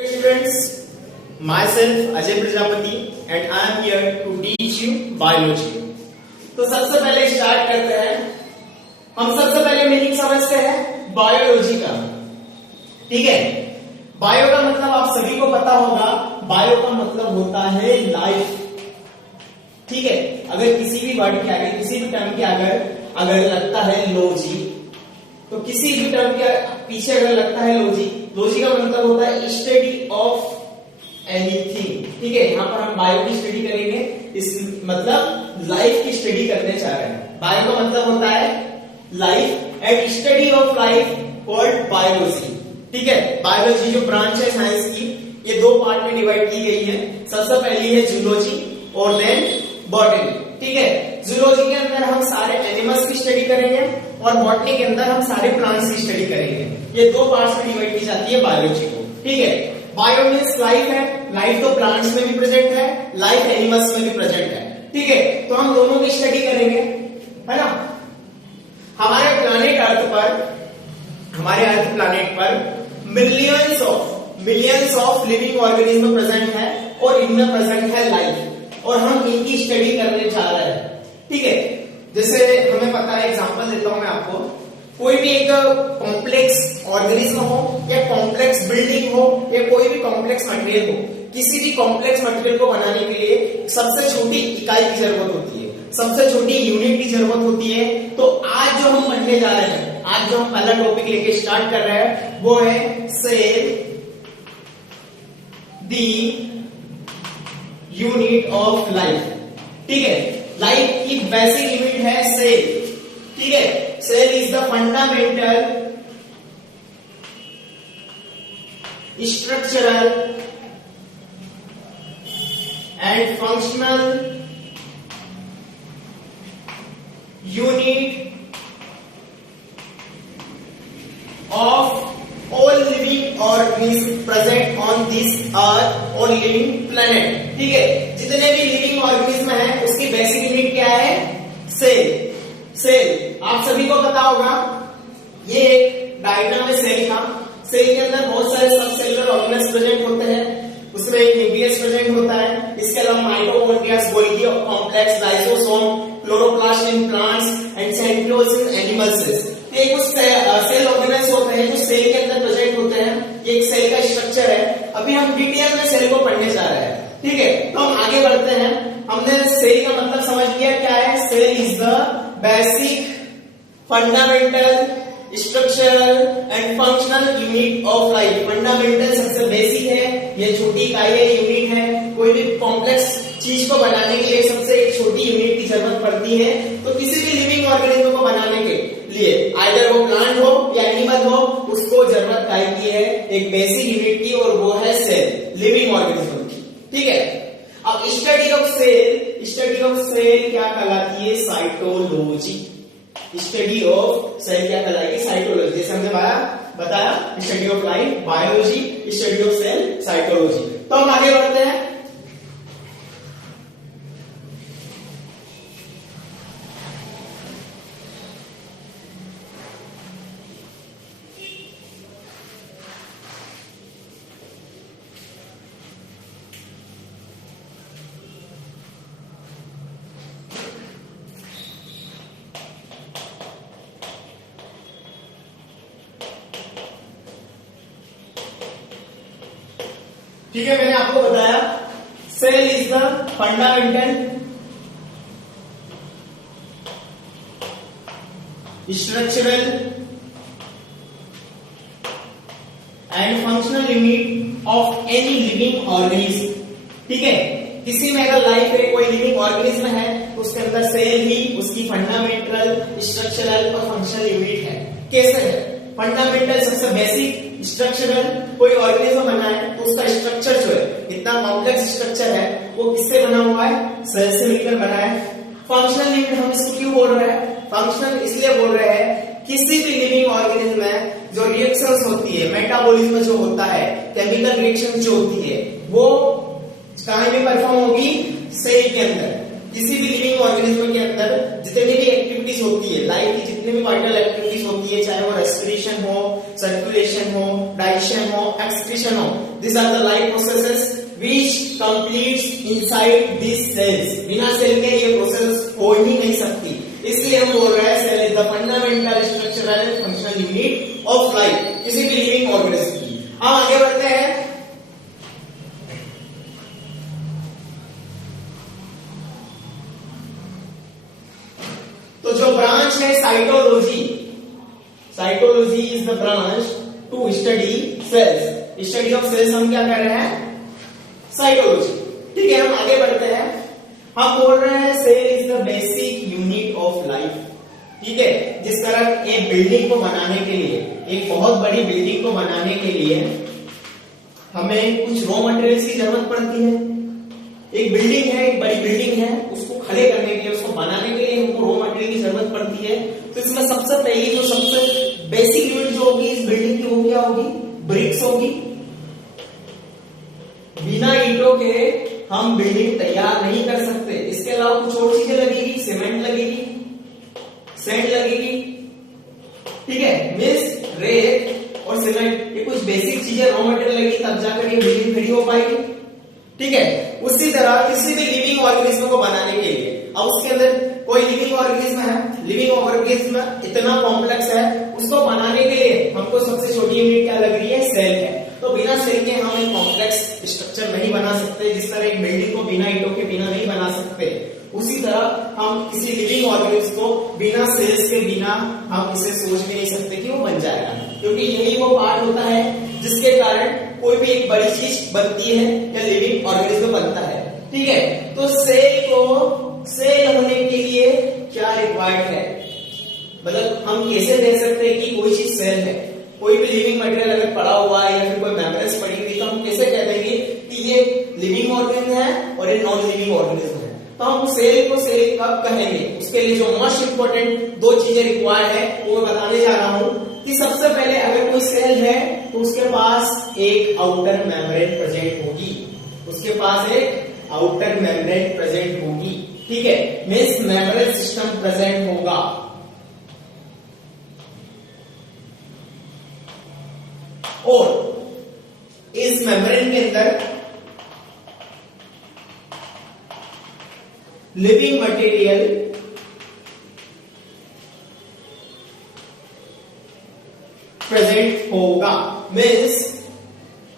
Students, myself Ajay Prajapati and I am here to teach you biology. तो सबसे पहले start करते हैं। हम सबसे पहले मीनिंग समझते हैं बायोलॉजी का। ठीक है, बायो का मतलब आप सभी को पता होगा। बायो का मतलब होता है लाइफ। ठीक है, अगर किसी भी वर्ड के आगे, किसी भी टर्म के आगे अगर लगता है लॉजी, तो किसी भी टर्म के पीछे अगर लगता है लॉजी, लॉजी का मतलब होता है स्टडी ऑफ एनीथिंग। ठीक है, यहाँ पर हम बायो की स्टडी करेंगे, इस मतलब लाइफ की स्टडी करने चाह रहे हैं। बायो का मतलब होता है life and study of life called biology. ठीक है, बायोलॉजी जो ब्रांच है साइंस की, ये दो पार्ट में डिवाइड की गई है। सबसे पहली है जूलॉजी और देन बॉटनी। ठीक है, जूलॉजी के अंदर हम सारे एनिमल्स की स्टडी करेंगे और बॉटनी के अंदर हम सारे प्लांट्स की स्टडी करेंगे। ये दो पार्ट्स में डिवाइड की जाती है बायोलॉजी को। ठीक है, बायो मीन्स लाइफ है। लाइफ तो प्लांट्स में भी प्रेजेंट है, लाइफ एनिमल्स में भी प्रेजेंट है। ठीक है, तो हम दोनों की स्टडी करेंगे, है ना। हमारे प्लानेट अर्थ पर, हमारे अर्थ प्लानेट पर millions of living organism present है और इनमें प्रेजेंट है लाइफ, और हम इनकी स्टडी करने जा रहे हैं। ठीक है, जैसे हमें पता है, एग्जांपल देता हूं मैं आपको। कोई भी एक कॉम्प्लेक्स ऑर्गेनिज्म हो या कॉम्प्लेक्स बिल्डिंग हो या कोई भी कॉम्प्लेक्स मटेरियल हो, किसी भी कॉम्प्लेक्स मटेरियल को बनाने के लिए सबसे छोटी इकाई की जरूरत होती है, सबसे छोटी यूनिट की जरूरत होती है। तो आज जो हम पढ़ने जा रहे हैं, आज जो हम पहला टॉपिक लेके स्टार्ट कर रहे हैं, वो है cell the unit of life. ठीक है, लाइफ की बेसिक यूनिट है सेल। ठीक है, cell is the fundamental structural and functional unit of all living organisms present on this earth or living planet। ठीक है, जितने भी लिविंग ऑर्गेनिज्म है उसकी बेसिक यूनिट क्या है? सेल आप सभी को पता होगा। ये एक डायग्राम है सेल का। सेल के अंदर बहुत सारे सब सेलुलर ऑर्गेनेल्स प्रेजेंट होते हैं, उसमें एक न्यूक्लियस प्रेजेंट होता है। इसके अलावा mitochondria, Golgi complex, lysosome, chloroplast in plants and centrioles in animals. ये कुछ सेल ऑर्गेनेल्स होते हैं जो सेल के अंदर प्रेजेंट होते हैं। ये एक सेल का स्ट्रक्चर है। अभी हम डिटेल में सेल को पढ़ने जा रहे हैं। ठीक है, तो हम आगे बढ़ते हैं। हमने सेल का मतलब समझ लिया क्या है। Cell is the basic fundamental structural and functional unit of life. Fundamental सबसे बेसिक है, ये छोटी इकाई है, यूनिट है। कोई भी कॉम्प्लेक्स चीज को बनाने के लिए सबसे एक छोटी यूनिट की जरूरत पड़ती है। तो किसी भी लिविंग ऑर्गेनिज्म को बनाने के लिए, आइदर वो प्लांट हो या एनिमल हो, उसको जरूरत काय की है एक बेसिक यूनिट की, और वो है सेल, लिविंग ऑर्गेनिज्म की। ठीक है, अब स्टडी ऑफ सेल क्या कहलाती है? साइटोलॉजी। स्टडी ऑफ सेल क्या कहलाएगी? साइटोलॉजी। जैसे हमने बताया study of life biology, study of cell cytology. तो हम आगे बढ़ते हैं। ठीक है, मैंने आपको बताया cell is the fundamental structural and functional unit of any living organism. ठीक है, किसी में अगर लाइफ है, कोई लिविंग ऑर्गेनिज्म है, तो उसके अंदर सेल ही उसकी फंडामेंटल स्ट्रक्चरल और फंक्शनल यूनिट है। कैसे है? फंडामेंटल सबसे बेसिक, स्ट्रक्चरल कोई ऑर्गेनिज्म बना है तो उसका स्ट्रक्चर जो है, इतना कॉम्प्लेक्स स्ट्रक्चर है, वो किससे बना हुआ है? सेल से मिलकर बना है। फंक्शनल यूनिट हम इसको क्यों बोल रहे हैं? फंक्शनल इसलिए बोल रहे हैं, किसी भी लिविंग ऑर्गेनिज्म में जो रिएक्शंस होती है, मेटाबॉलिज्म जो होता है, केमिकल रिएक्शन जो होती है, वो कहां में परफॉर्म होगी? सेल के अंदर। किसी भी लिविंग ऑर्गेनिज्म के अंदर जितनी भी एक्टिविटी एक्टिविटीज होती है, लाइफ की जितनी भी वाइटल एक्टिविटीज होती है, चाहे वो रेस्पिरेशन हो, सर्कुलेशन हो, डाइजेशन हो, एक्सक्रीशन हो, this are the life processes which completes inside these cells. बिना सेल के ये प्रोसेस हो ही नहीं सकती, इसलिए हम बोल रहे हैं cell is the fundamental structural and functional unit of life, किसी भी लिविंग ऑर्गेनिज्म की। हम आगे बढ़ते हैं। तो जो ब्रांच है cytology, cytology is the branch to study cells. Study of cells हम क्या कर रहे हैं? साइटोलॉजी। ठीक है, हम आगे बढ़ते हैं। हम बोल रहे हैं cell is the basic unit of life. ठीक है, जिस तरह एक बिल्डिंग को बनाने के लिए, एक बहुत बड़ी बिल्डिंग को बनाने के लिए हमें कुछ रॉ मटेरियल्स की जरूरत पड़ती है। एक बिल्डिंग है, एक बड़ी बिल्डिंग है, उसको खड़े करने के लिए, उसको बनाने के लिए हमको रॉ मटेरियल की जरूरत पड़ती है। तो इसमें सबसे पहली जो सबसे बेसिक यूनिट जो होगी इस बिल्डिंग की, वो क्या होगी? ब्रिक्स होगी। बिना ईंटों के हम बिल्डिंग तैयार नहीं कर सकते। इसके अलावा कुछ और चीजें लगेगी, सीमेंट लगेगी, सेंट लगेगी। ठीक है, मिस रेत और सीमेंट, ये कुछ बेसिक चीजें रॉ मटेरियल लगेगी, तब जाकर ये बिल्डिंग खड़ी हो पाएगी। ठीक है, उसी तरह किसी भी लिविंग ऑर्गेनिज्म को बनाने के लिए, अब उसके अंदर कोई लिविंग ऑर्गेनिज्म है, लिविंग ऑर्गेनिज्म इतना कॉम्प्लेक्स है, उसको बनाने के लिए हमको सबसे छोटी यूनिट क्या लग रही है? सेल है। तो बिना सेल के हम एक कॉम्प्लेक्स स्ट्रक्चर नहीं बना सकते। जिस तरह एक बिल्डिंग को बिना ईंटों के बिना नहीं बना सकते, उसी तरह हम किसी लिविंग ऑर्गेनिज्म को बिना सेल्स के बिना हम इसे सोच भी नहीं सकते कि वो बन जाएगा, क्योंकि यही वो पार्ट होता है जिसके कारण कोई भी एक बड़ी चीज बनती है या लिविंग ऑर्गेनिज्म बनता है। ठीक है, तो सेल को सेल होने के लिए क्या रिक्वायर्ड है? मतलब हम कैसे देख सकते हैं कि कोई चीज सेल है? कोई भी लिविंग मटेरियल अगर पड़ा हुआ है या फिर कोई मेम्ब्रेन्स पड़ी हुई, तो हम कैसे कह देंगे कि ये लिविंग ऑर्गेनिज्म है और ये नॉन लिविंग ऑर्गेनिज्म है? तो हम सेल को सेल कब कहेंगे? उसके लिए जो मोस्ट इंपोर्टेंट दो चीजें रिक्वायर्ड है वो मैं बताने जा रहा हूं कि सबसे पहले अगर कोई सेल है तो उसके पास एक आउटर मेम्ब्रेन प्रेजेंट होगी, उसके पास एक आउटर मेम्ब्रेन प्रेजेंट होगी। ठीक है, मींस मेम्ब्रेन सिस्टम प्रेजेंट होगा। और इस मेम्ब्रेन के अंदर लिविंग मटेरियल प्रेजेंट होगा। मीन्स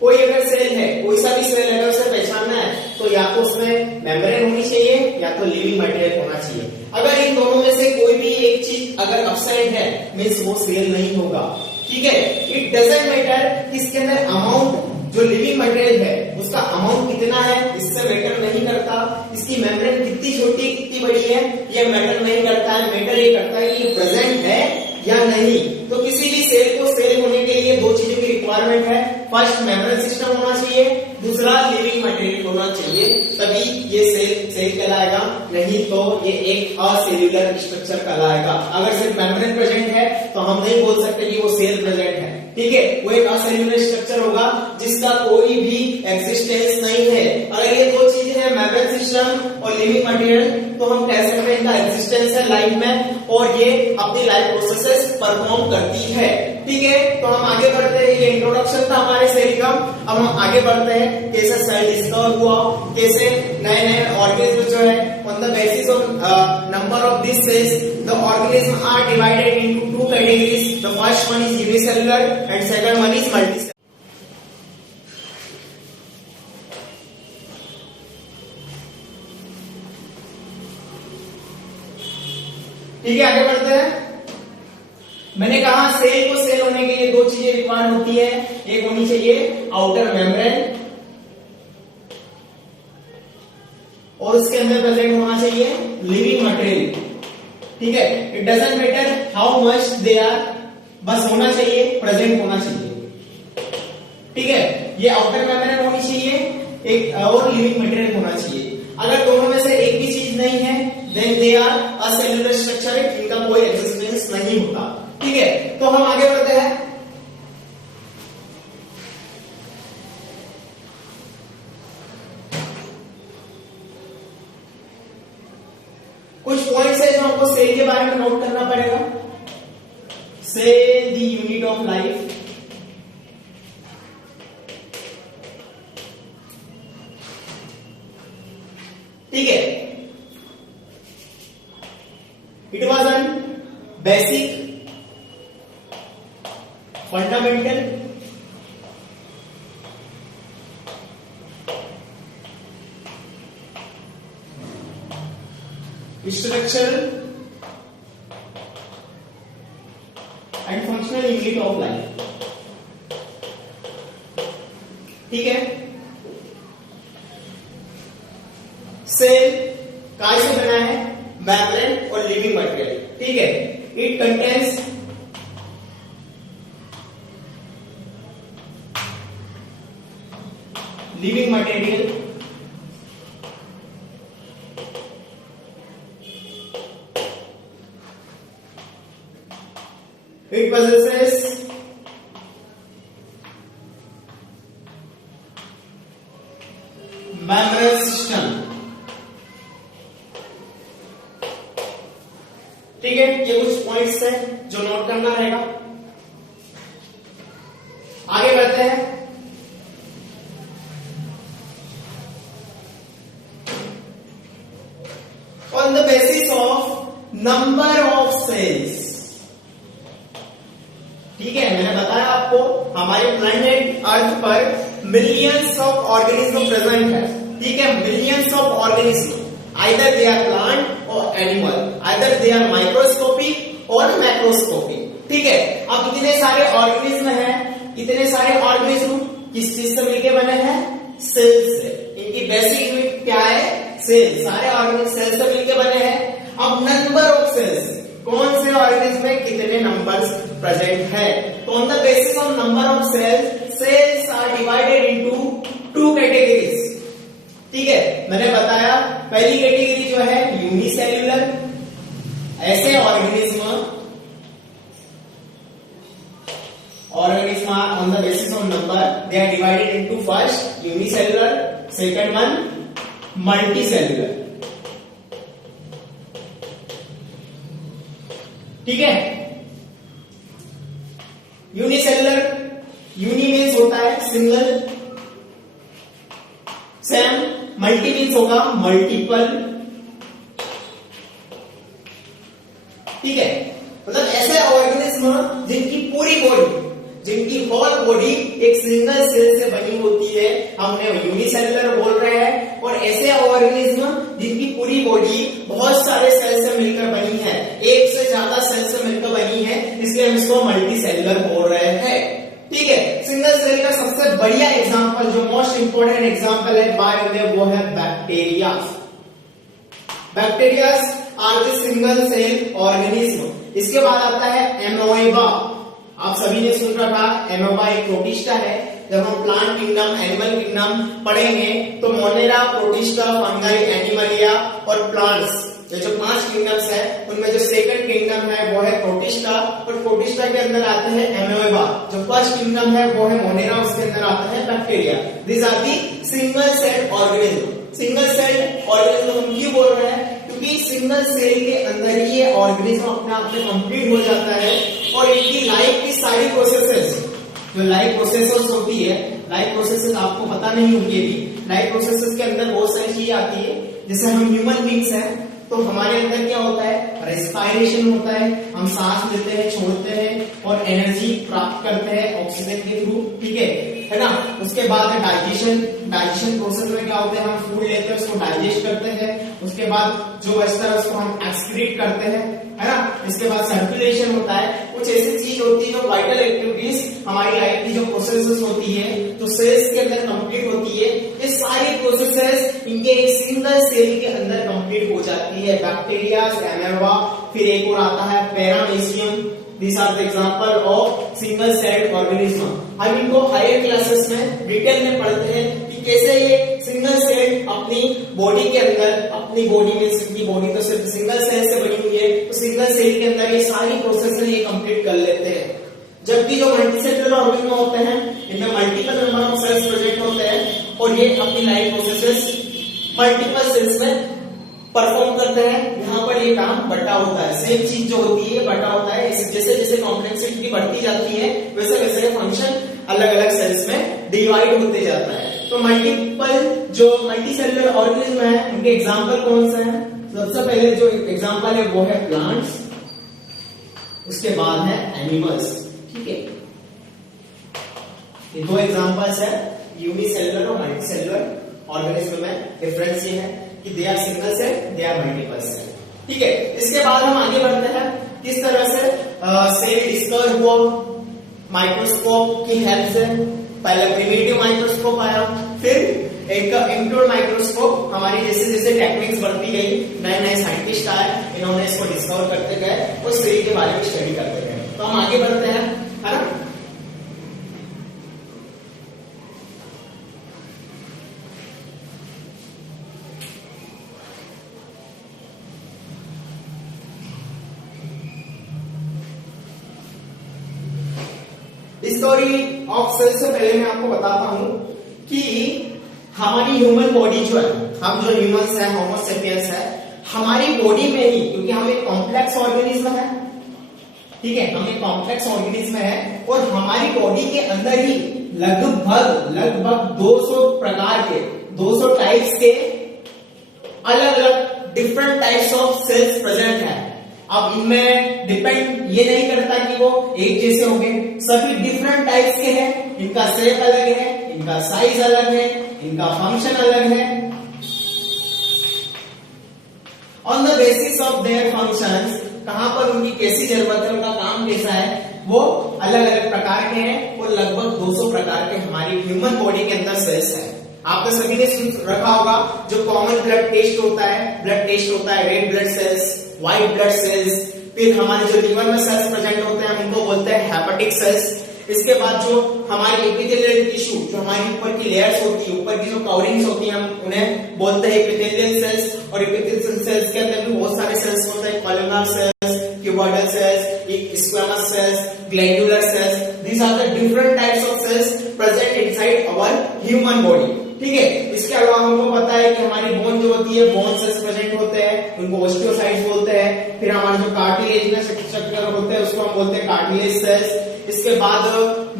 कोई अगर सेल है, कोई सा भी सेल है, उसे पहचानना है तो या तो उसमें मेम्ब्रेन होनी चाहिए या तो लिविंग मटेरियल होना चाहिए। अगर इन दोनों में से कोई भी एक चीज अगर अपसाइड है, मीन्स वो सेल नहीं होगा। ठीक है, इट डजंट मैटर इसके अंदर अमाउंट जो लिविंग मटेरियल है उसका अमाउंट कितना है, इससे मैटर नहीं करता। इसकी मेम्ब्रेन कितनी छोटी कितनी बड़ी है ये मैटर नहीं करता है। मैटर ये करता है कि ये प्रेजेंट है या नहीं। तो किसी भी सेल को सेल होने के लिए दो चीजों की रिक्वायरमेंट है। फर्स्ट मेम्ब्रेन सिस्टम होना चाहिए, दूसरा लिविंग मटेरियल होना चाहिए, तभी ये सेल कहलाएगा। नहीं तो ये एक असेल्युलर स्ट्रक्चर कहलाएगा। अगर सिर्फ मेम्ब्रेन प्रेजेंट है तो हम नहीं बोल सकते कि वो सेल प्रेजेंट है। ठीक है, वो एक असेल्युलर स्ट्रक्चर होगा जिसका कोई भी एग्जिस्टेंस नहीं है। अगर ये दो चीजें हैं, मेम्ब्रेन सिस्टम और लिविंग मटेरियल, तो हम कह सकते हैं इनका एग्जिस्टेंस है लाइफ में और ये अपनी लाइफ प्रोसेसेस परफॉर्म करती है। ठीक है, तो हम आगे बढ़ते हैं। ये इंट्रोडक्शन था हमारे सेल का। अब हम आगे बढ़ते हैं कैसे सेल डिस्कवर हुआ, कैसे नए नए ऑर्गेनिज्म जो है on the basis of number of this cells the organism are divided into two categories. The first one is unicellular and second one is multicellular. ठीक है, आगे बढ़ते हैं। मैंने कहा सेल को सेल होने के लिए दो चीजें रिक्वायर्ड होती है। एक होनी चाहिए आउटर मेम्ब्रेन और उसके अंदर प्रेजेंट होना चाहिए लिविंग मटेरियल। ठीक है, it doesn't matter how much they are, बस होना चाहिए, प्रेजेंट होना चाहिए। ठीक है, ये आउटर मेम्ब्रेन होनी चाहिए एक और लिविंग मटेरियल होना चाहिए। अगर दोनों में से एक भी चीज नहीं है then they are acellular structure, इनका कोई एग्जिस्टेंस नहीं होता। ठीक है, तो हम आगे बढ़ते हैं। कुछ पॉइंट्स है जो हमको सेल के बारे में नोट करना पड़ेगा। Cell the unit of life, ठीक है। It was an basic fundamental structural and functional unit of life, ठीक है। सेल काय से बना है? मेम्ब्रेन और लिविंग मटेरियल, ठीक है। It contains living material, it possesses membranous system, ठीक है। ये कुछ पॉइंट्स है जो नोट करना रहेगा। आगे बढ़ते हैं। On the basis of number of cells, ठीक है। मैंने बताया आपको हमारे प्लैनेट अर्थ पर मिलियंस ऑफ ऑर्गेनिज्म प्रेजेंट है, ठीक है। Millions of organism, either they are plant और animal, either they are microscopic और मैक्रोस्कोपिक, ठीक है। अब इतने सारे ऑर्गेनिज्म हैं, इतने सारे ऑर्गेनिज्म किस चीज से मिलकर बने हैं? सेल से। इनकी बेसिक यूनिट क्या है? सेल। सारे ऑर्गेनिज्म सेल से मिलकर बने हैं। अब नंबर ऑफ सेल्स, कौन से ऑर्गेनिज्म में कितने नंबर्स प्रेजेंट है? तो on the basis of number of cells, cells are divided into two categories, ठीक है। मैंने बताया पहली कैटेगरी जो है यूनिसेल्युलर, ऐसे organism on the basis of number they are divided into first unicellular, second one multicellular, ठीक है। यूनिसेल्युलर, यूनि मीन्स होता है सिंगल, सेम। मल्टी मीन्स होगा मल्टीपल, ठीक है। मतलब ऐसे ऑर्गेनिज्म जिनकी पूरी बॉडी, जिनकी होल बॉडी एक सिंगल सेल से बनी होती है, हमने यूनिसेल्युलर बोल रहे हैं। और ऐसे ऑर्गेनिज्म जिनकी पूरी बॉडी बहुत सारे सेल से मिलकर बनी है, एक से ज्यादा सेल से मिलकर बनी है, इसलिए हम इसको मल्टीसेल्युलर बोल रहे हैं, ठीक है। सिंगल सेल का सबसे बढ़िया एग्जांपल, जो मोस्ट इंपोर्टेंट एग्जांपल है बायो, वो है bacteria. Bacterias are the single cell organism. इसके बाद आता है एमोएबा। आप सभी ने सुन रखा, एमोएबा एक प्रोटिस्टा है। जब हम प्लांट किंगडम, एनिमल किंगडम पढ़ेंगे तो मोनेरा, प्रोटिस्टा, फंगाई, एनिमलिया और प्लांट्स, ये जो 5 किंगडम्स है, उनमें जो सेकंड किंगडम है वो है प्रोटिस्टा, और प्रोटिस्टा के अंदर आते हैं एमोएबा। जो फर्स्ट किंगडम है वो है मोनेरा, उसके अंदर आता है bacteria. This are the single cell organism. Single cell organism हम क्यों बोल रहे हैं? क्योंकि सिंगल सेल के अंदर ही ये ऑर्गेनिज्म अपने आप में कंप्लीट हो जाता है, और इनकी लाइफ की सारी प्रोसेसेस, जो लाइफ प्रोसेसेस होती है, लाइफ प्रोसेसेस आपको पता नहीं होगी अभी। लाइफ प्रोसेसेस के अंदर बहुत सारी चीजें आती है। जैसे हम ह्यूमन बींग्स हैं, तो हमारे अंदर क्या होता है? रेस्पायरेशन होता है, हम सांस लेते हैं, छोड़ते हैं और एनर्जी प्राप्त करते हैं ऑक्सीजन के थ्रू, ठीक है ना। उसके बाद है डाइजेशन। डाइजेशन प्रोसेस में क्या होता है? हम फूड लेते हैं, उसको डाइजेस्ट करते हैं, उसके बाद जो बचता है उसको हम एक्सक्रीट करते हैं, है ना। इसके बाद सर्कुलेशन होता है। कुछ ऐसी चीज होती है जो वाइटल एक्टिविटीज हमारी लाइफ की जो प्रोसेसेस होती है, जो सेल्स के अंदर कंप्लीट होती है, ये सारी प्रोसेसेस इनके एक सिंगल सेल के अंदर कंप्लीट हो जाती है। बैक्टीरिया, एमोएबा, फिर एक और आता है paramecium. These are the example of single celled organism। हम इनको हायर क्लासेस में डिटेल में पढ़ते हैं कि कैसे ये सिंगल सेल अपनी बॉडी के अंदर, अपनी बॉडी में, इनकी बॉडी तो सिर्फ सिंगल सेल से बनी हुई है, तो सिंगल सेल के अंदर ये सारी प्रोसेस ये कंप्लीट कर लेते हैं। जबकि जो मल्टीसेलुलर ऑर्गेनिज्म होते हैं, इनमें multiple number of cells present होते हैं, और ये अपनी लाइफ प्रोसेसेस मल्टीपल सेल्स में परफॉर्म करते हैं। यहाँ पर ये काम बटा होता है, सेम चीज जो होती है बटा होता है। जैसे जैसे कॉम्प्लेक्सिटी बढ़ती जाती है वैसे वैसे फंक्शन अलग अलग सेल्स में डिवाइड होते जाता है। तो मल्टीपल जो मल्टीसेलुलर ऑर्गेनिज्म है उनके एग्जाम्पल कौन से हैं? सबसे पहले जो एग्जाम्पल है वो है प्लांट्स, उसके बाद है एनिमल्स। ठीक है, ये दो एग्जाम्पल्स है, यूनिसेलुलर और मल्टीसेलुलर ऑर्गेनिज्म में डिफरेंस ये है कि they are single cell, they are multiple cell. ठीक है, इसके बाद हम आगे बढ़ते हैं किस तरह से सेल डिस्कवर हुआ माइक्रोस्कोप की हेल्प से। पहले प्रिमिटिव माइक्रोस्कोप आया, फिर एक इम्प्रूव्ड माइक्रोस्कोप। हमारी जैसे जैसे टेक्निक्स बढ़ती गई, नए नए साइंटिस्ट आए, इन्होंने इसको डिस्कवर करते गए और सेल के बारे में स्टडी करते गए। तो हम आगे बढ़ते हैं, है ना। स्टोरी ऑफ सेल से पहले मैं आपको बताता हूं कि हमारी ह्यूमन बॉडी जो है, हम जो ह्यूमंस है, होमो सेपियंस है, हमारी बॉडी में ही, क्योंकि हम एक कॉम्प्लेक्स ऑर्गेनिज्म है, ठीक है, हम एक कॉम्प्लेक्स ऑर्गेनिज्म है और हमारी बॉडी के अंदर ही लगभग 200 प्रकार के 200 टाइप्स के अलग अलग different types of cells present है। अब इनमें डिपेंड ये नहीं करता कि वो एक जैसे होंगे, सभी डिफरेंट टाइप्स के हैं, इनका शेप अलग है, इनका साइज अलग है, इनका फंक्शन अलग है। On the basis of their functions, कहां पर उनकी कैसी जरूरत है, उनका काम कैसा है, वो अलग अलग प्रकार के हैं और लगभग 200 प्रकार के हमारी ह्यूमन बॉडी के अंदर सेल्स है। आपने सभी ने सुन रखा होगा जो कॉमन ब्लड टेस्ट होता है red blood cells, white blood cells, फिर हमारे जो लिवर में सेल्स प्रेजेंट होते हैं उनको बोलते हैं हेपेटिक सेल्स। इसके बाद जो हमारी एपिथेलियल टिश्यू, जो हमारी ऊपर की लेयर्स होती है, ऊपर की जो कवरिंग्स होती हैं, हम उन्हें बोलते हैं एपिथेलियल सेल्स। और एपिथेलियल सेल्स के अंदर भी बहुत सारे सेल्स होते हैं, columnar cells, cuboidal cells, squamous cells, glandular cells. These are the different types of cells present inside our human body. ठीक है, इसके अलावा हमको पता है कि हमारी बोन जो होती है, बोन सेल्स प्रेजेंट होते हैं, उनको ऑस्टियोसाइट्स बोलते हैं। फिर हमारे जो कार्टिलेज स्ट्रक्चर होते हैं उसको हम बोलते हैं कार्टिलेज सेल्स। इसके बाद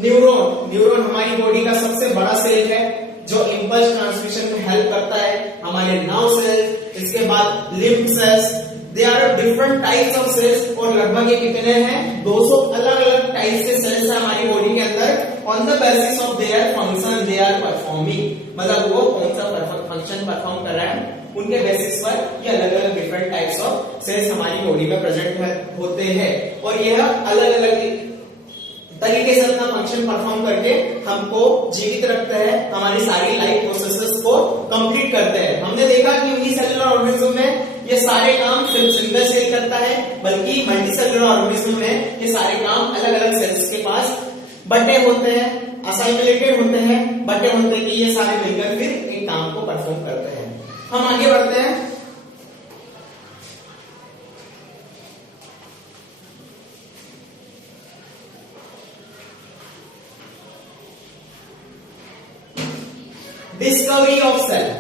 न्यूरॉन हमारी बॉडी का सबसे बड़ा सेल है जो इम्पल्स ट्रांसमिशन में हेल्प करता है, हमारे नर्व सेल्स। इसके बाद lymph cells, they are different types of cells और लगभग ये कितने हैं, 200 अलग अलग टाइप्स के सेल्स है हमारी बॉडी के अंदर। On the basis of their function they are performing, मतलब वो कौन सा फंक्शन परफॉर्म कर रहा है उनके बेसिस पर ये अलग अलग डिफरेंट टाइप्स ऑफ सेल्स हमारी बॉडी में प्रेजेंट होते हैं और यह अलग अलग तरीके से अपना फंक्शन परफॉर्म करके हमको जीवित रखते हैं, हमारी सारी लाइफ प्रोसेसेस को कंप्लीट करते हैं। हमने देखा कि यूनिसेलुलर ऑर्गेनिज्म में ये सारे काम सिर्फ सिंगल सेल करता है, बल्कि मल्टीसेलुलर ऑर्गेनिज्म में ये सारे काम अलग अलग सेल्स के पास बटे होते हैं, असाइमुलेटेड होते हैं, बटे होते हैं कि ये सारे मिलकर फिर एक काम को परफॉर्म करते हैं। हम आगे बढ़ते हैं। Discovery of cell.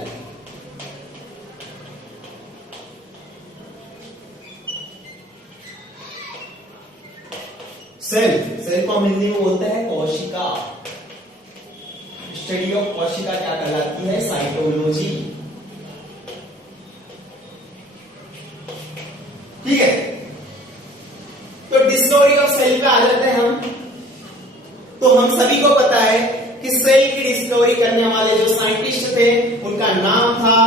सेल को हम हिंदी में बोलते हैं कोशिका। स्टडी ऑफ कोशिका क्या कहलाती है, साइटोलॉजी। ठीक है, तो डिस्कवरी ऑफ सेल पे आ जाते हैं हम। तो हम सभी को पता है कि सेल की डिस्कवरी करने वाले जो साइंटिस्ट थे उनका नाम था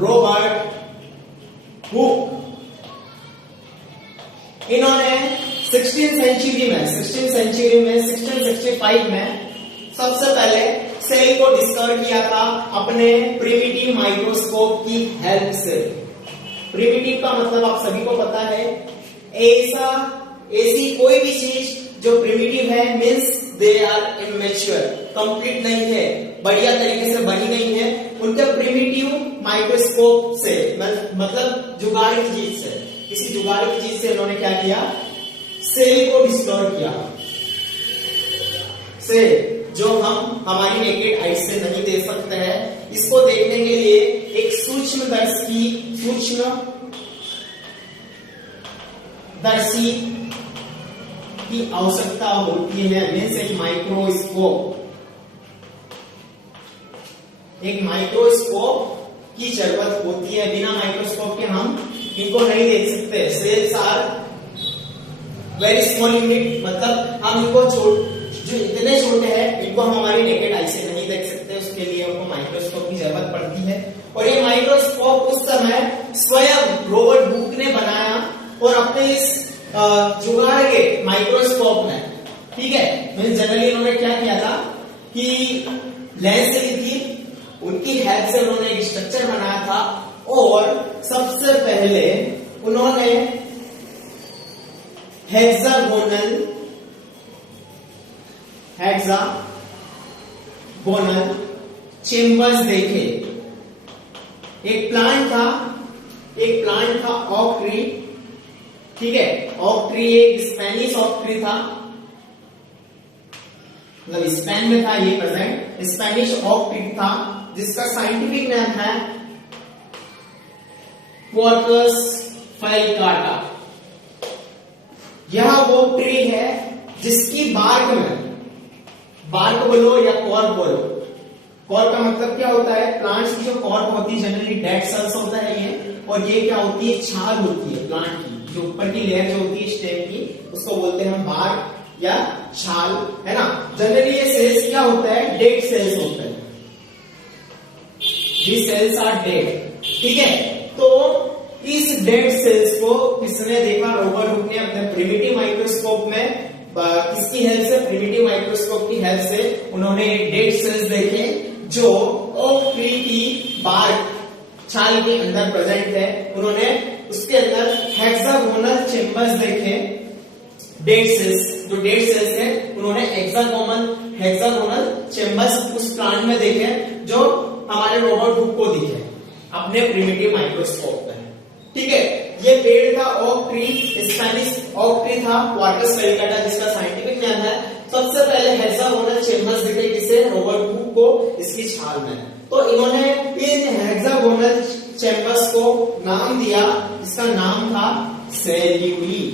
रॉबर्ट हुक। इन्होंने 16th सेंचुरी में 1665 में सबसे पहले सेल को डिस्कवर किया था अपने प्रिमिटिव माइक्रोस्कोप की हेल्प से। प्रिमिटिव का मतलब आप सभी को पता है, ऐसी कोई भी चीज जो प्रिमिटिव है means they are immature, complete नहीं है, बढ़िया तरीके से बनी नहीं है। उनके प्रिमिटिव माइक्रोस्कोप से, मतलब जुगाड़ की चीज से, किसी जुगाड़ की चीज से इन्होंने क्या किया, सेल को डिस्कवर किया। सेल जो हम हमारी नेकेड आइज से नहीं देख सकते हैं, इसको देखने के लिए एक सूक्ष्मदर्शी दर्शी की आवश्यकता होती है। मीन्स एक माइक्रोस्कोप की जरूरत होती है। बिना माइक्रोस्कोप के हम इनको नहीं देख सकते। Cells are very small unit, मतलब हम इनको जो इतने छोटे हैं इनको हम हमारी नेकेड आई से नहीं देख सकते, उसके लिए हमको माइक्रोस्कोप की जरूरत पड़ती है। और ये माइक्रोस्कोप उस समय स्वयं रॉबर्ट हुक ने बनाया और अपने इस जुगाड़ के माइक्रोस्कोप में, ठीक है, जनरली इन्होंने क्या किया था कि लेंस ली थी, उनकी हेल्प से उन्होंने एक स्ट्रक्चर बनाया था और सबसे पहले उन्होंने हेक्सागोनल चेम्बर्स देखे। एक प्लांट था ऑक ट्री, ठीक है, ऑक ट्री एक स्पेनिश ऑक ट्री था, मतलब स्पेन में था ये प्रेजेंट, स्पेनिश ऑक ट्री था जिसका साइंटिफिक नाम है क्वार्कस फैलिकाटा। यह वो ट्री है जिसकी बार्क बोलो या कॉर्क बोलो, कॉर्क का मतलब क्या होता है, प्लांट्स की जो कॉर्क होती है जनरली डेड सेल्स होता है ये, और ये क्या होती है, छाल होती है प्लांट की, जो ऊपर की लेयर जो होती है स्टेम की, उसको बोलते हैं हम बार्क या छाल, है ना। जनरली ये सेल्स क्या होता है, डेड सेल्स होते हैं, these cells are dead, ठीक है। तो इस डेड सेल्स को किसने देखा, रॉबर्ट हुक ने अपने प्रिमिटिव माइक्रोस्कोप में, किसकी हेल्प से, प्रिमिटिव माइक्रोस्कोप की हेल्प से उन्होंने डेड सेल्स देखे जो ओक ट्री की बार्क छाल के अंदर प्रेजेंट है। उन्होंने उसके अंदर हेक्सागोनल चेम्बर्स देखे, डेड सेल्स, जो डेड सेल्स है उन्होंने हेक्सागोनल चेम्बर्स उस प्लांट में देखे जो हमारे रॉबर्ट हुक को दिखे अपने प्रिमिटिव माइक्रोस्कोप में, ठीक है। ये पेड़ था ऑक ट्री, स्पेनिश ऑक ट्री था, क्वार्कस फैलिकाटा जिसका साइंटिफिक नाम है। सबसे पहले हेक्सागोनल चेम्बर्स दिखे किसे, रॉबर्ट हुक को, इसकी छाल में। तो इन्होंने इन हेक्सागोनल चेम्बर्स को नाम दिया, इसका नाम था सेल्यूली,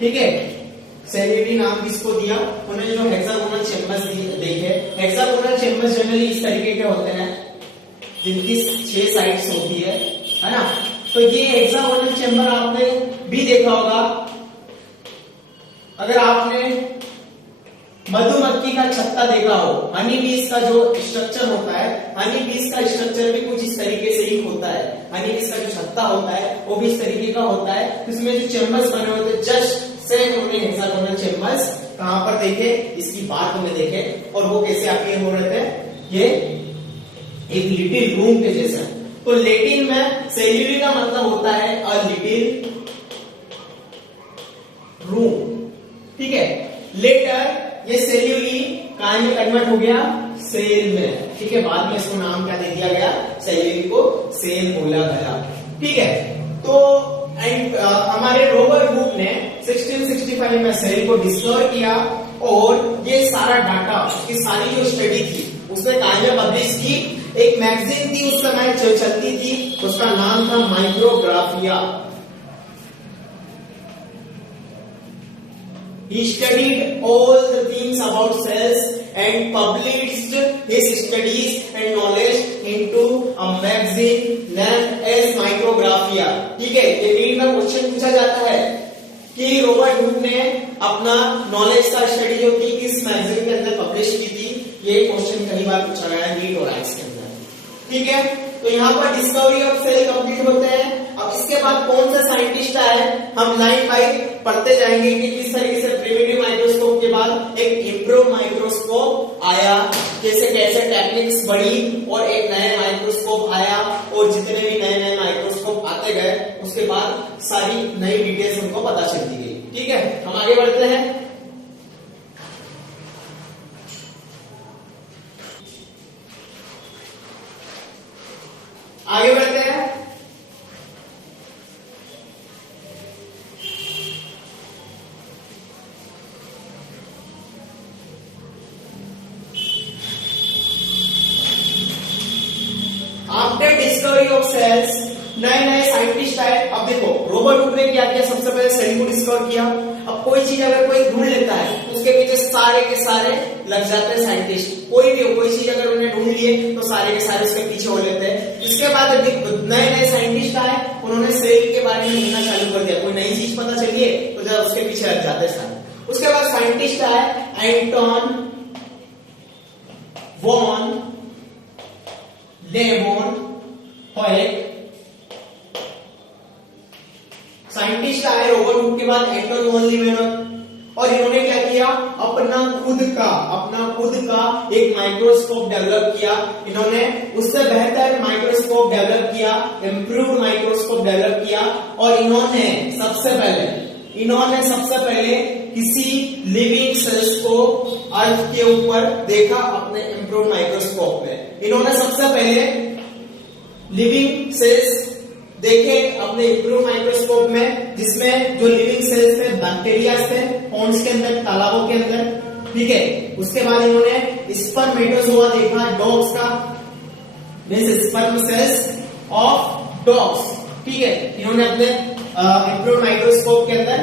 ठीक है। सेल्यूली नाम किसको दिया, उन्होंने जो हेक्सागोनल चेम्बर्स देखे। हेक्सागोनल चेम्बर्स जनरली इस तरीके के होते हैं जिनकी 6 साइड्स होती है ना। तो ये हेक्सागोनल चेम्बर आपने भी देखा होगा, अगर आपने मधुमक्खी का छत्ता देखा हो, हनी बीज का जो स्ट्रक्चर होता है, हनी बीज का स्ट्रक्चर भी कुछ इस तरीके से ही होता है। हनी बीज का जो छत्ता होता है वो भी इस तरीके का होता है, इसमें जो चेम्बर्स बने होते हैं जस्ट सेम हमने हेक्सागोनल चेम्बर्स कहां पर देखे, इसकी बात में देखे, और वो कैसे अपीयर हो रहे थे, ये एक लिटिल रूम के जैसा। तो लैटिन में सेल्यूली का मतलब होता है अ लिटिल रूम, ठीक है। लेटर ये सेल्यूली कहां में कन्वर्ट हो गया, सेल में, ठीक है। बाद में इसको नाम क्या दे दिया गया, सेल्यूली को सेल बोला गया, ठीक है। तो हमारे रॉबर्ट हुक ने 1665 में सेल को डिस्कवर किया और ये सारा डाटा, उसकी सारी जो स्टडी थी उसने कहां में पब्लिश की। एक मैगजीन थी उस समय जो चलती थी, उसका नाम था Micrographia. He studied all the things about cells and published his studies and knowledge into a magazine named as Micrographia, ठीक है। ये नीट में क्वेश्चन पूछा जाता है कि रॉबर्ट हुक ने अपना नॉलेज का स्टडी जो थी किस मैगजीन के अंदर पब्लिश की थी, ये क्वेश्चन कई बार पूछा गया है नीट और आइट्स के अंदर, ठीक है। तो यहाँ पर डिस्कवरी ऑफ सेल कंप्लीट होते हैं। अब इसके बाद कौन सा साइंटिस्ट आए, हम लाइन बाय पढ़ते जाएंगे कि किस तरीके से प्रिमिटिव माइक्रोस्कोप के बाद एक इम्प्रूव माइक्रोस्कोप आया, कैसे कैसे टेक्निक्स बढ़ी और एक नया माइक्रोस्कोप आया, और जितने भी नए नए माइक्रोस्कोप आते गए उसके बाद सारी नई डिटेल्स हमको पता चलती गई, ठीक है। हम आगे बढ़ते हैं। आगे बढ़ते हैं। After discovery of cells, नए नए साइंटिस्ट आए। अब देखो रॉबर्ट हुक ने क्या किया, सबसे पहले सेल को डिस्कवर किया। अब कोई चीज अगर कोई ढूंढ लेता है उसके पीछे सारे के सारे लग जाते हैं साइंटिस्ट। कोई भी हो, कोई चीज अगर उन्हें ढूंढ लिए तो सारे के सारे उसके पीछे हो लेते हैं। इसके बाद नए नए साइंटिस्ट आए, उन्होंने सेल के बारे में ढूंढना चालू कर दिया। कोई नई चीज पता चली है तो जरा उसके पीछे लग जाते हैं सारे। उसके बाद साइंटिस्ट आए एंटोन वॉन लेवोनहॉयट। साइंटिस्ट आए रॉबर्ट हुक के बाद एंटोन वॉन लेवोनहॉयट, और इन्होंने क्या किया, अपना खुद का एक माइक्रोस्कोप डेवलप किया। इन्होंने उससे बेहतर माइक्रोस्कोप डेवलप किया, इंप्रूव्ड माइक्रोस्कोप डेवलप किया। और इन्होंने सबसे पहले किसी लिविंग सेल्स को अर्थ के ऊपर देखा अपने इंप्रूव्ड माइक्रोस्कोप में। इन्होंने सबसे पहले लिविंग सेल्स देखे अपने इंप्रूव माइक्रोस्कोप में, जिसमें जो लिविंग सेल्स थे बैक्टीरिया थे पॉन्ड्स के अंदर, तालाबों के अंदर, ठीक है। उसके बाद इन्होंने स्पर्मेटोजोआ देखा डॉग्स का, means sperm cells of dogs, ठीक है। इन्होंने अपने इंप्रूव माइक्रोस्कोप के अंदर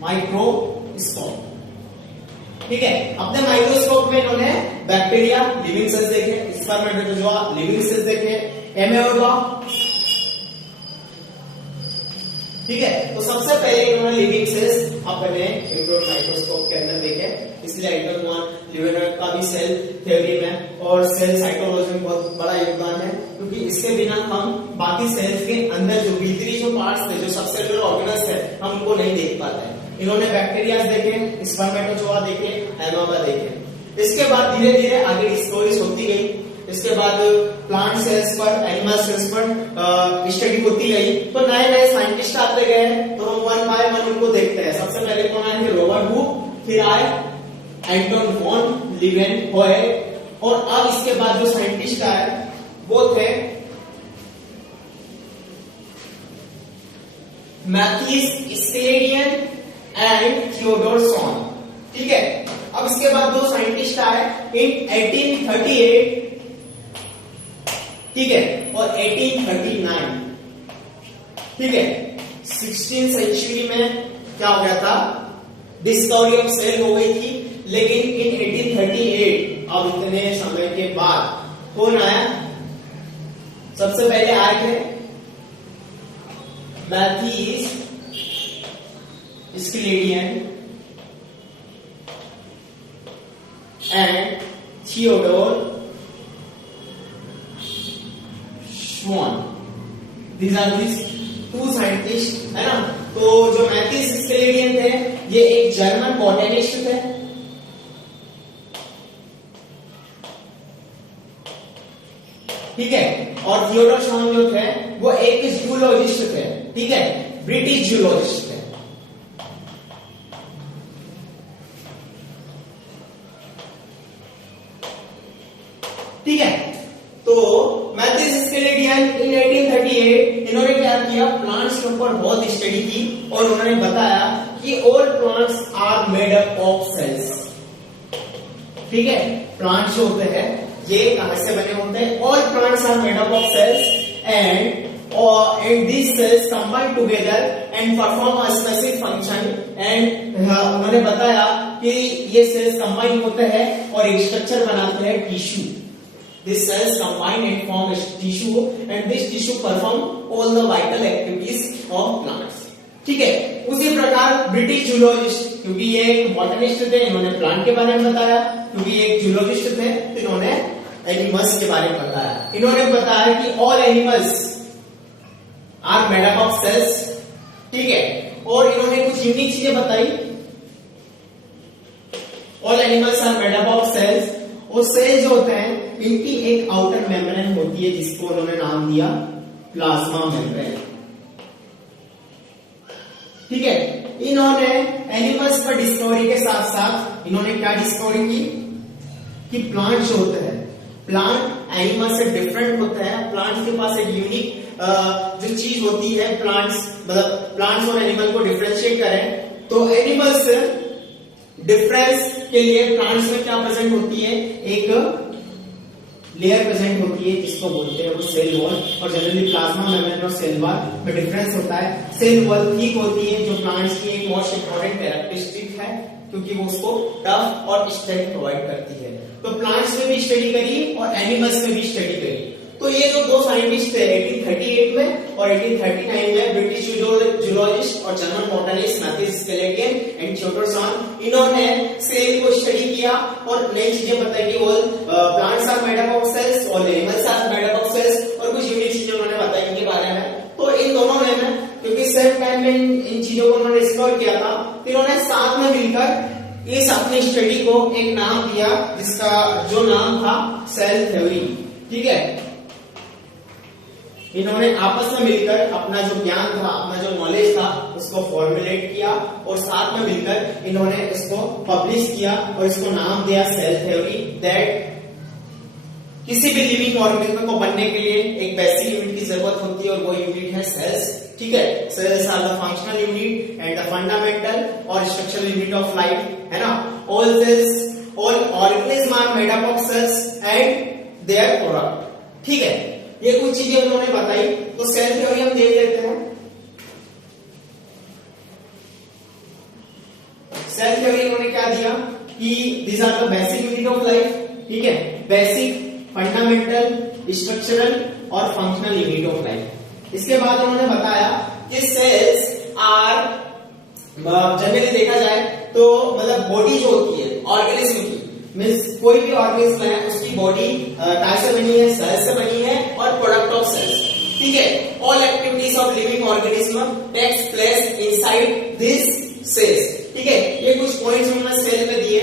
माइक्रोस्कोप, ठीक है, अपने माइक्रोस्कोप में इन्होंने बैक्टीरिया लिविंग सेल्स देखे, स्पर्मेटोजोआ लिविंग सेल्स देखे, एमेबा, ठीक है। तो सबसे पहले इन्होंने लिविंग सेल्स अपने इंप्रूव्ड माइक्रोस्कोप के अंदर देखे। इसलिए एंटोन वॉन लेवोनहॉयट का भी सेल थ्योरी में और सेल साइटोलॉजी में बहुत बड़ा योगदान है, क्योंकि इसके बिना हम बाकी सेल्स के अंदर जो भीतरी जो पार्ट्स थे, जो सबसेलुलर ऑर्गेनल्स थे, हम उनको नहीं देख पाते हैं। इन्होंने बैक्टीरिया देखे, स्पर्मेटोजोआ देखे, एमेबा देखे। इसके बाद धीरे धीरे आगे डिस्कवरीज होती गई। इसके बाद प्लांट सेल्स पर, एनिमल सेल्स पर स्टडी होती गई। तो नए नए साइंटिस्ट आते गए, तो हम वन बाय वन उनको देखते हैं। सबसे पहले कौन आए थे, रॉबर्ट हुक, फिर आए एंटोन वॉन लेवोनहॉयट, और अब इसके बाद जो साइंटिस्ट आए वो थे Matthias Schleiden and Theodore sworn, ठीक है। अब इसके बाद दो साइंटिस्ट आए इन 1838, ठीक है, और 1839, ठीक है। 16th सेंचुरी में क्या हो गया था, डिस्कवरी ऑफ सेल हो गई थी। लेकिन इन 1838, अब इतने समय के बाद कौन आया, सबसे पहले आए थे Matthias Schleiden and Theodore Schwann. These are these two scientists, है ना। तो जो मैथ्यूस स्क्लेडियन थे ये एक जर्मन बॉटनिस्ट थे, ठीक है। और थियोडोर शॉन जो थे वो एक जूलॉजिस्ट थे, ठीक है, ब्रिटिश जूलॉजिस्ट थे। ठीक है, तो मैथ्यूस स्क्लेडियन इन 1838 इन्होंने क्या किया, प्लांट्स के ऊपर बहुत स्टडी की और उन्होंने बताया कि all plants are made up of cells, ठीक है। प्लांट्स जो होते हैं ये कहां से बने होते हैं, all plants are made up of cells and these cells combine together and perform a specific function and उन्होंने बताया कि ये सेल्स कंबाइन होते हैं और एक स्ट्रक्चर बनाते हैं tissue. These cells combine and form a tissue and this tissue perform all the vital activities of plants, ठीक है। उसी प्रकार ब्रिटिश जूलॉजिस्ट, क्योंकि ये एक बॉटनिस्ट थे, इन्होंने प्लांट के बारे में बताया, क्योंकि ये एक जूलॉजिस्ट थे तो इन्होंने एनिमल्स के बारे में बताया। इन्होंने बताया कि all animals are made up of cells, ठीक है। और इन्होंने कुछ यूनिक चीजें बताई, all animals are made up of cells, और सेल्स जो होते हैं इनकी एक आउटर मेम्ब्रेन होती है जिसको उन्होंने नाम दिया प्लाज्मा मेम्ब्रेन, ठीक है। इन्होंने एनिमल्स पर डिस्कवरी के साथ साथ इन्होंने क्या डिस्कवरी की कि प्लांट जो होते हैं, प्लांट एनिमल से डिफरेंट होता है। प्लांट्स के पास एक यूनिक जो चीज होती है, प्लांट्स मतलब प्लांट्स और एनिमल को डिफरेंशिएट करें तो एनिमल्स डिफरेंस के लिए प्लांट्स में क्या प्रेजेंट होती है, एक लेयर प्रेजेंट होती है जिसको बोलते हैं वो सेल वॉल। और जनरली प्लाज्मा मेम्ब्रेन और सेल वॉल में डिफरेंस होता है। सेल वॉल थिक होती है जो प्लांट्स की एक मोस्ट इंपॉर्टेंट कैरेक्टरिस्टिक है क्योंकि वो उसको टफ और स्ट्रेंथ प्रोवाइड करती है। तो प्लांट्स में भी स्टडी करी और एनिमल्स में भी स्टडी करी। तो ये जो दो साइंटिस्ट थे 1838 में और 1839 में, ब्रिटिश जूलॉजिस्ट और German botanist Matthias Schleiden and Theodore, इन्होंने सेल को स्टडी किया और नई चीजें बताई कि वो plants are made up of cells और animals are made up of cells और कुछ यूनिक चीजें उन्होंने बताई इनके बारे में। तो इन दोनों ने क्योंकि सेम टाइम में इन चीजों को उन्होंने डिस्कवर किया था, तो इन्होंने साथ में मिलकर इस अपनी स्टडी को एक नाम दिया जिसका जो नाम था सेल थ्योरी। ठीक है, इन्होंने आपस में मिलकर अपना जो ज्ञान था, अपना जो नॉलेज था उसको फॉर्मुलेट किया और साथ में मिलकर इन्होंने इसको पब्लिश किया और इसको नाम दिया सेल थ्योरी। दैट किसी भी लिविंग ऑर्गेनिज्म को बनने के लिए एक बेसिक यूनिट की जरूरत होती है और वो यूनिट है सेल्स। ठीक है, cells are the functional unit and the fundamental और स्ट्रक्चरल यूनिट ऑफ लाइफ, है ना। All organism are made up of cells and their product. ठीक है, ये कुछ चीजें उन्होंने बताई। तो सेल थ्योरी हम देख लेते हैं। सेल थ्योरी उन्होंने क्या दिया कि these are the basic unit of life. ठीक है, बेसिक, फंडामेंटल, स्ट्रक्चरल और फंक्शनल यूनिट ऑफ लाइफ। इसके बाद उन्होंने बताया कि सेल्स आर जनरली देखा जाए तो मतलब बॉडी जो होती है ऑर्गेनिज्म की, मीन्स कोई भी ऑर्गेनिज्म है उसकी बॉडी काय से बनी है, सेल्स से बनी है और प्रोडक्ट ऑफ सेल्स। ठीक है, all activities of living organism takes place inside this cells. ठीक है, ये कुछ पॉइंट्स उन्होंने सेल में दिए।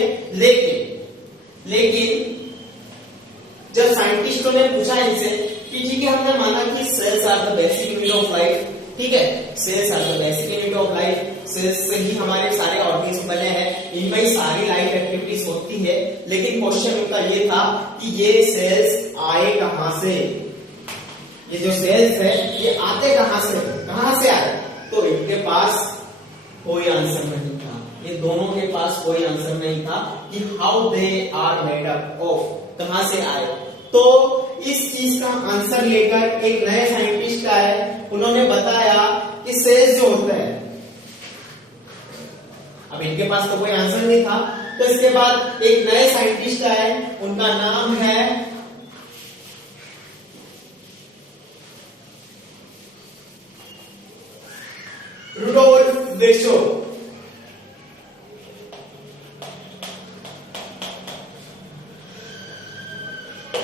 लेकिन जब साइंटिस्टों ने पूछा इनसे कि ठीक है हमने माना कि cells are the basic unit of life, ठीक है, cells are the basic unit of life, cells से ही हमारे सारे ऑर्गेनिज्म बने हैं, इनमें ही सारी लाइफ एक्टिविटीज होती है। लेकिन क्वेश्चन उनका ये था कि ये सेल्स आए कहां से, ये जो सेल्स है ये आते कहां से आए। तो इनके पास कोई आंसर नहीं था, ये दोनों के पास कोई आंसर नहीं था कि how they are made up of, कहां से आए। तो इस चीज का आंसर लेकर एक नए साइंटिस्ट आए, उन्होंने बताया कि सेल्स जो होते हैं, अब इनके पास तो कोई आंसर नहीं था, तो इसके बाद एक नए साइंटिस्ट आए, उनका नाम है रुडोल्फ विर्चोव।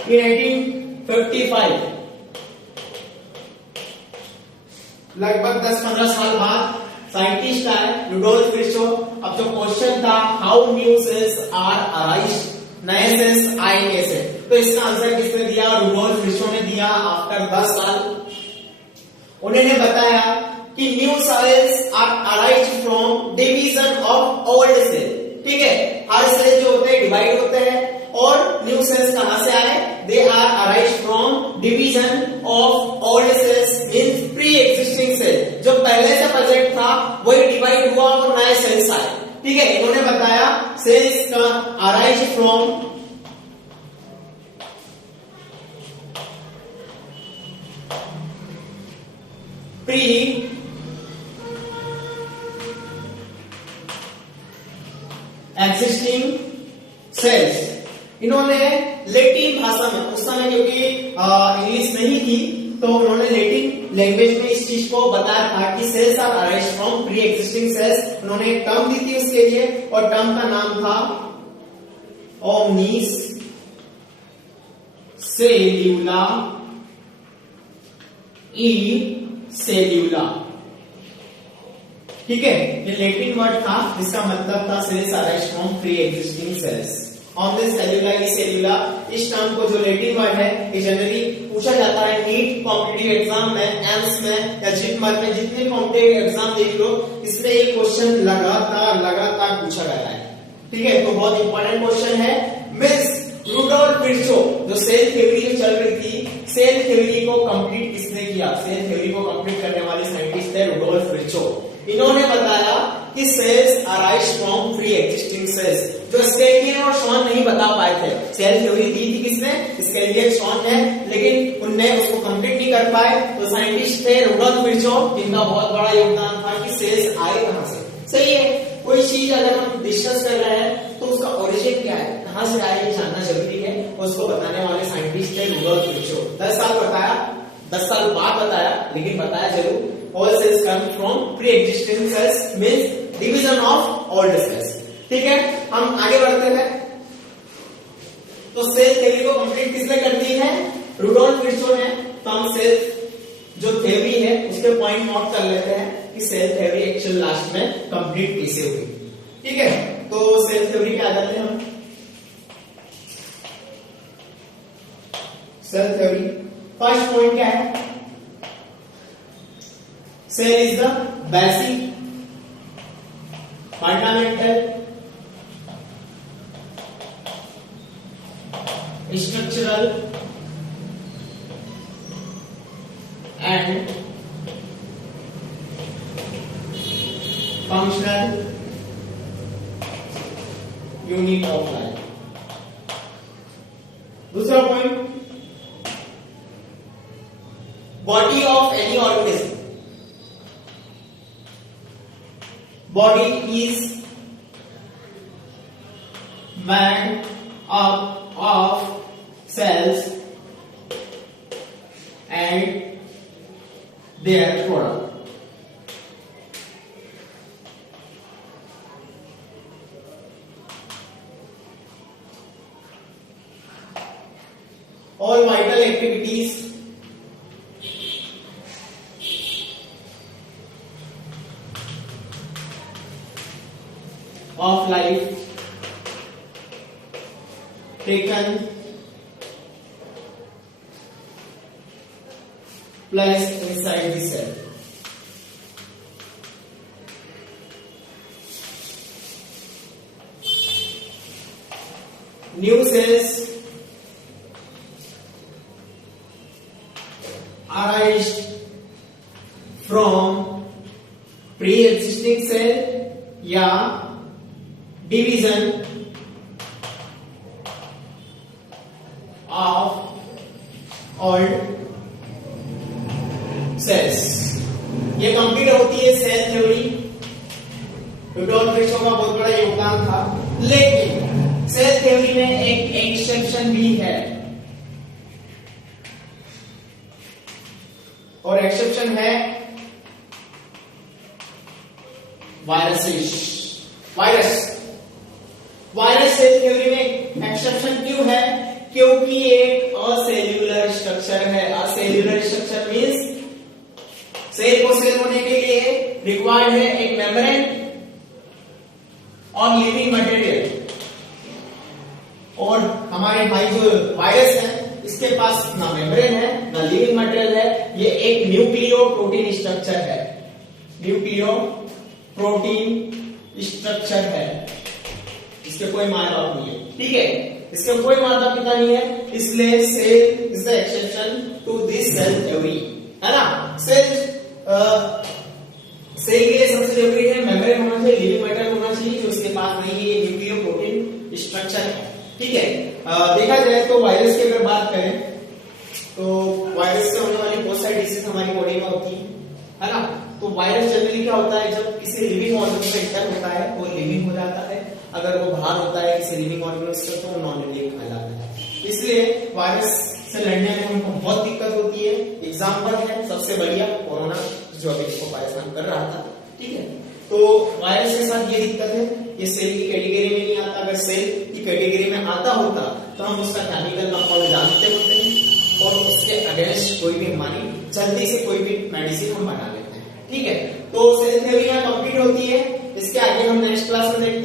In 1855 लगभग 10-15 साल बाद साइंटिस्ट आए रुडोल्फ विर्चोव। अब जो क्वेश्चन था how new cells are arise, नए सेल्स आए कैसे, तो इसका आंसर किसने दिया, रुडोल्फ विर्चोव ने दिया। आफ्टर 10 साल उन्होंने बताया कि new cells are arise from division of old cell. ठीक है, हर सेल जो होते हैं डिवाइड होते हैं और न्यू सेल्स कहां से आए, they are arise from division of old cells means pre existing cell, जो पहले से प्रेजेंट था वही डिवाइड हुआ और नए सेल्स आए। ठीक है, इन्होंने बताया सेल्स का arise from pre existing sales. इन्होंने लैटिन भाषा में, उस समय क्योंकि इंग्लिश नहीं थी तो उन्होंने लैटिन लैंग्वेज में इस चीज को बताया था कि cells are arise from pre existing cells. उन्होंने एक टर्म दी थी उसके लिए और टर्म का नाम था ओमनिस सेल्यूला ई सेल्यूला। ठीक है, ये लैटिन वर्ड था जिसका मतलब था cells arise from pre existing cells. ऑमनिस सेल्यूला ई सेल्यूला, इस टर्म को जो लैटिन वर्ड है ये जनरली पूछा जाता है नीट कॉम्पिटिटिव एग्जाम में, एम्स में या जिटमर में, जितने कॉम्पिटिटिव एग्जाम देख लो इसमें ये क्वेश्चन लगातार पूछा गया है। ठीक है, तो बहुत इंपॉर्टेंट क्वेश्चन है। मिस रुडोल्फ विर्चोव, जो सेल थ्योरी जो चल रही थी, सेल थ्योरी को कंप्लीट किसने किया, सेल थ्योरी को कंप्लीट करने वाले साइंटिस्ट थे रुडोल्फ विर्चोव। इन्होंने बताया कि cells arise from pre existing cells, जो स्केलियन और शॉन नहीं बता पाए आए थे। सेल थ्योरी दी थी किसने? स्केलियर-शॉन ने, लेकिन उनने उसको कंप्लीट नहीं कर पाए। तो साइंटिस्ट थे रुडोल्फ विर्चोव, जिनका बहुत बड़ा योगदान था कि सेल्स आए कहां से। सही है, कोई चीज अगर हम डिस्कस कर रहे हैं तो उसका ओरिजिन क्या है, कहां से आया, ये जानना जरूरी है। उसको बताने वाले साइंटिस्ट थे रुडोल्फ विर्चोव। 10 साल बताया, 10 साल बाद बताया, लेकिन बताया जरूर। All cells come from pre-existing cells, means division of old cells. ठीक है, हम आगे बढ़ते हैं। तो सेल थ्योरी को कंप्लीट किसने कर दी है? रुडोल्फ विर्चोव ने। तो हम सेल जो थ्योरी है उसके पॉइंट नोट कर लेते हैं कि सेल थ्योरी एक्चुअल लास्ट में कंप्लीट कैसे हुई। ठीक है, तो सेल थ्योरी पे आ जाते हैं हम। सेल थ्योरी फर्स्ट पॉइंट क्या है? Cell is the basic, fundamental, structural and functional unit of life. दूसरा point, body of any organism. Body is made up of cells and their product. All vital activities of life taken place inside the cell. New cells arise from pre-existing cell या division of old sales. ये complete होती है cell theory. Rudolf विर्चोव का बहुत बड़ा योगदान था, लेकिन सेल थ्योरी में एक एक्सेप्शन भी है, और एक्सेप्शन है वायरसेस। वायरस सेल थ्योरी में एक्सेप्शन क्यों है? क्योंकि एक असेल्यूलर स्ट्रक्चर है। असेल्यूलर स्ट्रक्चर मींस सेल को सेल होने के लिए रिक्वायर्ड है एक मेम्ब्रेन और लिविंग मटेरियल। और हमारे भाई जो वायरस है इसके पास ना मेम्ब्रेन है ना लिविंग मटेरियल है, ये एक न्यूक्लियो प्रोटीन स्ट्रक्चर है। न्यूक्लियो प्रोटीन स्ट्रक्चर है, इसके कोई माता नहीं है। ठीक है, इसके कोई माता पिता नहीं है, इसलिए cell is the exception to this cell theory, है ना। सेल के लिए सबसे जरूरी है मेम्ब्रेन होना चाहिए, लिविंग मटेरियल होना चाहिए, जो इसके पास नहीं है, ये न्यूक्लियो प्रोटीन स्ट्रक्चर है। ठीक है, देखा जाए तो वायरस की अगर बात करें तो वायरस से होने वाली बहुत सारी डिसीज हमारी बॉडी में होती है ना। तो वायरस जनरली क्या होता है, जब किसी लिविंग ऑर्गेनिज्म में एंटर होता है वो लिविंग हो जाता है, अगर वो बाहर होता है किसी लिविंग ऑर्गेनिज्म से तो वो नॉन लिविंग हो जाता है। इसलिए वायरस से लड़ने में हमको बहुत दिक्कत होती है। एग्जाम्पल है सबसे बढ़िया कोरोना, जो अभी इसको परेशान कर रहा था। ठीक है, तो वायरस के साथ ये दिक्कत है, ये सेल की कैटेगरी में नहीं आता। अगर सेल की कैटेगरी में आता होता तो हम उसका केमिकल कंपाउंड जानते होते हैं और उसके अगेंस्ट कोई भी हमारी जल्दी से कोई भी मेडिसिन हम बना लेते हैं। ठीक है, तो सेल थ्योरी यहाँ कंप्लीट होती है। इसके आगे हम नेक्स्ट क्लास में देखते हैं।